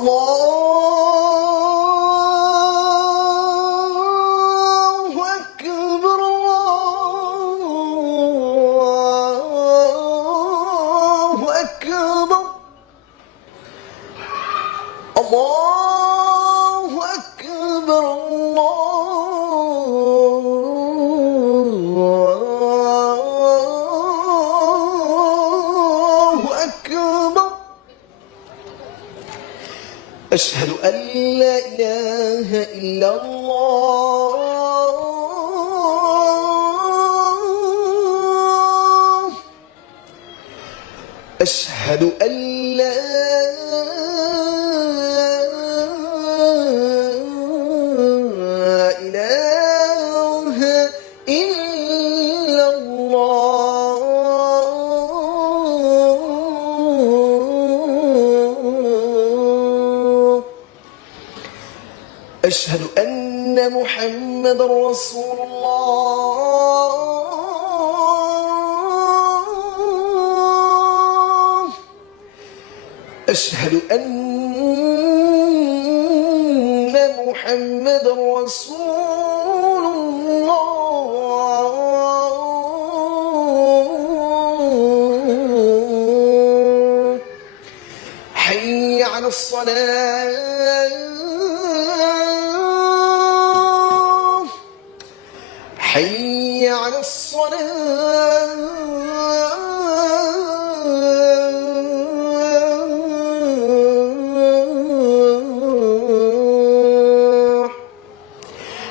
الله أكبر الله أكبر الله أكبر الله أكبر أشهد أن لا إله إلا الله أشهد أن لا إله إلا الله أشهد أن محمد رسول الله أشهد أن محمد رسول الله حي على الصلاة حي على الصلاة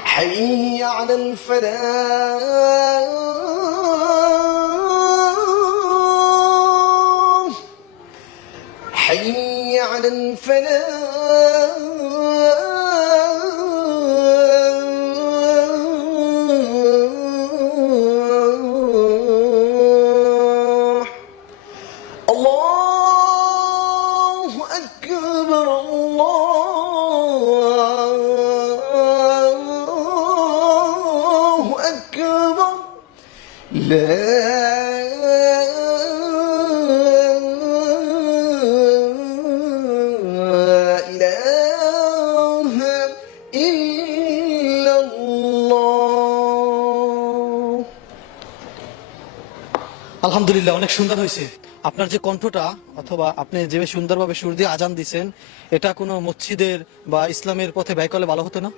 حي على الفلاح حي على الفلاح الله أكبر الله أكبر لا إله إلا الله আলহামদুলিল্লাহ, অনেক সুন্দর হয়েছে। আপনার যে কণ্ঠটা অথবা আপনি যে সুন্দরভাবে সুর দিয়ে আজান দিচ্ছেন, এটা কোনো মসজিদের বা ইসলামের পথে ব্যয় করলে ভালো হতো না?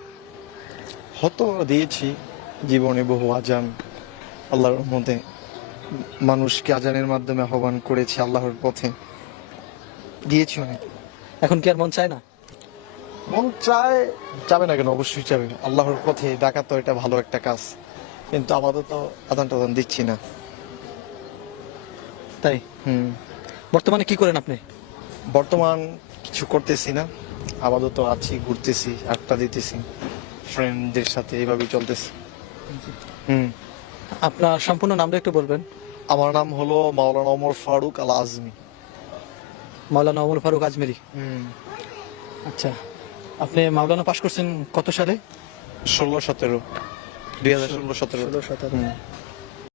হতো, দিয়েছি জীবনে বহু আজান। আল্লাহর রহমতে মানুষকে আজানের মাধ্যমে আহ্বান করেছি আল্লাহর পথে, দিয়েছি অনেক। এখন কি আর মন চায় না? মন চায়, যাবে না কেন? অবশ্যই যাবে। আল্লাহর পথে ডাকা তো এটা ভালো একটা কাজ, কিন্তু আপাতত আদান টাদান দিচ্ছি না। তাই? বর্তমানে কি করেন আপনি? বর্তমান কিছু করতেছি না, আপাতত আছি, ঘুরতেছি, আড্ডা দিতেছি ফ্রেন্ডদের সাথে, এইভাবেই চলতেছি। আপনার সম্পূর্ণ নামটা একটু বলবেন? আমার নাম হলো মাওলানা ওমর ফারুক আল আজমি। মাওলানা ওমর ফারুক আজমেরি। আচ্ছা, আপনি মাওলানা পাশ করছেন কত সালে? 2016-17।